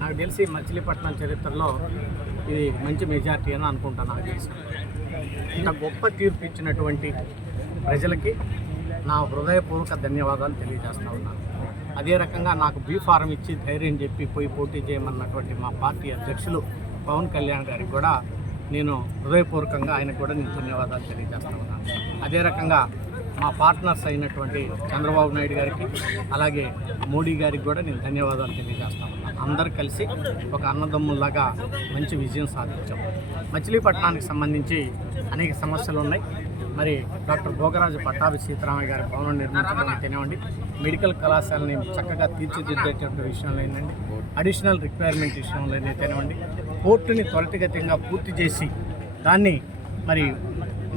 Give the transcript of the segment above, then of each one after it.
నాకు తెలిసి మచిలీపట్నం చరిత్రలో ఇది మంచి మెజార్టీ అని అనుకుంటాను. నాకు తెలిసి ఇంత గొప్ప తీర్పు ఇచ్చినటువంటి ప్రజలకి నా హృదయపూర్వక ధన్యవాదాలు తెలియజేస్తా ఉన్నాను. అదే రకంగా నాకు బీ ఫారం ఇచ్చి ధైర్యం చెప్పి పోయి పోటీ చేయమన్నటువంటి మా పార్టీ అధ్యక్షులు పవన్ కళ్యాణ్ గారికి కూడా నేను హృదయపూర్వకంగా ఆయనకు కూడా నేను ధన్యవాదాలు తెలియజేస్తా ఉన్నాను. అదే రకంగా మా పార్ట్నర్స్ అయినటువంటి చంద్రబాబు నాయుడు గారికి అలాగే మోడీ గారికి కూడా నేను ధన్యవాదాలు తెలియజేస్తా ఉన్నాను. అందరు కలిసి ఒక అన్నదమ్ముల్లాగా మంచి విజయం సాధించాం. మచిలీపట్నానికి సంబంధించి అనేక సమస్యలు ఉన్నాయి. మరి డాక్టర్ భోగరాజు పట్టాభి సీతారామయ్య గారి భవనం నిర్మించడం తినవండి, మెడికల్ కళాశాలని చక్కగా తీర్చిదిద్దేటువంటి విషయంలో ఏంటండి, అడిషనల్ రిక్వైర్మెంట్ విషయంలో అయితేనేవ్వండి, పోర్టుని త్వరితగతంగా పూర్తి చేసి దాన్ని మరి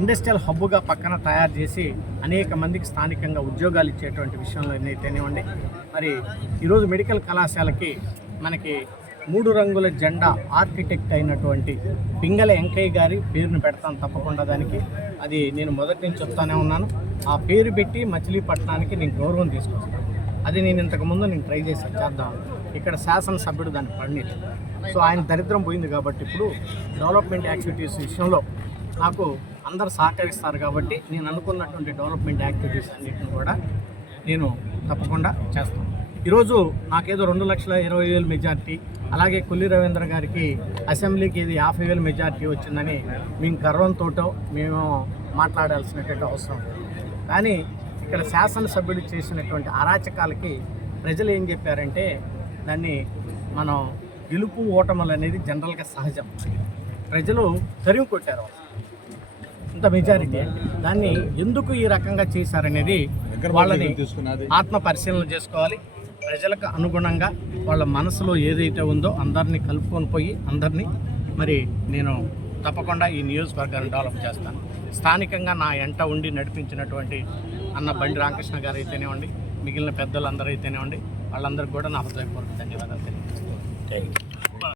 ఇండస్ట్రియల్ హబ్గా పక్కన తయారు చేసి అనేక మందికి స్థానికంగా ఉద్యోగాలు ఇచ్చేటువంటి విషయంలో అయితేనేవ్వండి, మరి ఈరోజు మెడికల్ కళాశాలకి మనకి 3 రంగుల జెండా ఆర్కిటెక్ట్ అయినటువంటి పింగళ వెంకయ్య గారి పేరును పెడతాను తప్పకుండా. దానికి అది నేను మొదటి నుంచి చెప్తానే ఉన్నాను. ఆ పేరు పెట్టి మచిలీపట్నానికి నేను గౌరవం తీసుకొస్తాను. అది నేను ఇంతకుముందు ట్రై చేద్దాం. ఇక్కడ శాసనసభ్యుడు దాన్ని పడినది. సో ఆయన దరిద్రం పోయింది కాబట్టి ఇప్పుడు డెవలప్మెంట్ యాక్టివిటీస్ విషయంలో నాకు అందరు సహకరిస్తారు కాబట్టి నేను అనుకున్నటువంటి డెవలప్మెంట్ యాక్టివిటీస్ అన్నింటిని కూడా నేను తప్పకుండా చేస్తాను. ఈరోజు నాకేదో 2,20,000 మెజార్టీ, అలాగే కొల్లి రవీంద్ర గారికి అసెంబ్లీకి ఇది 50,000 మెజార్టీ వచ్చిందని మేము గర్వంతో మేము మాట్లాడాల్సినటువంటి అవసరం లేదు. కానీ ఇక్కడ శాసనసభ్యుడు చేసినటువంటి అరాచకాలకి ప్రజలు ఏం చెప్పారంటే దాన్ని మనం గెలుపు ఓటములు అనేది జనరల్గా సహజం. ప్రజలు తరిమి కొట్టారు ఇంత మెజారిటీ. దాన్ని ఎందుకు ఈ రకంగా చేశారనేది వాళ్ళని ఆత్మ పరిశీలన చేసుకోవాలి. ప్రజలకు అనుగుణంగా వాళ్ళ మనసులో ఏదైతే ఉందో అందరినీ కలుపుకొని పోయి అందరినీ మరి నేను తప్పకుండా ఈ నియోజకవర్గాన్ని డెవలప్ చేస్తాను. స్థానికంగా నా ఎంట ఉండి నడిపించినటువంటి అన్న బండి రామకృష్ణ గారు అయితేనేవ్వండి, మిగిలిన పెద్దలందరూ అయితేనేవ్వండి, వాళ్ళందరికీ కూడా నా హృదయపూర్వక ధన్యవాదాలు తెలియజేస్తాను.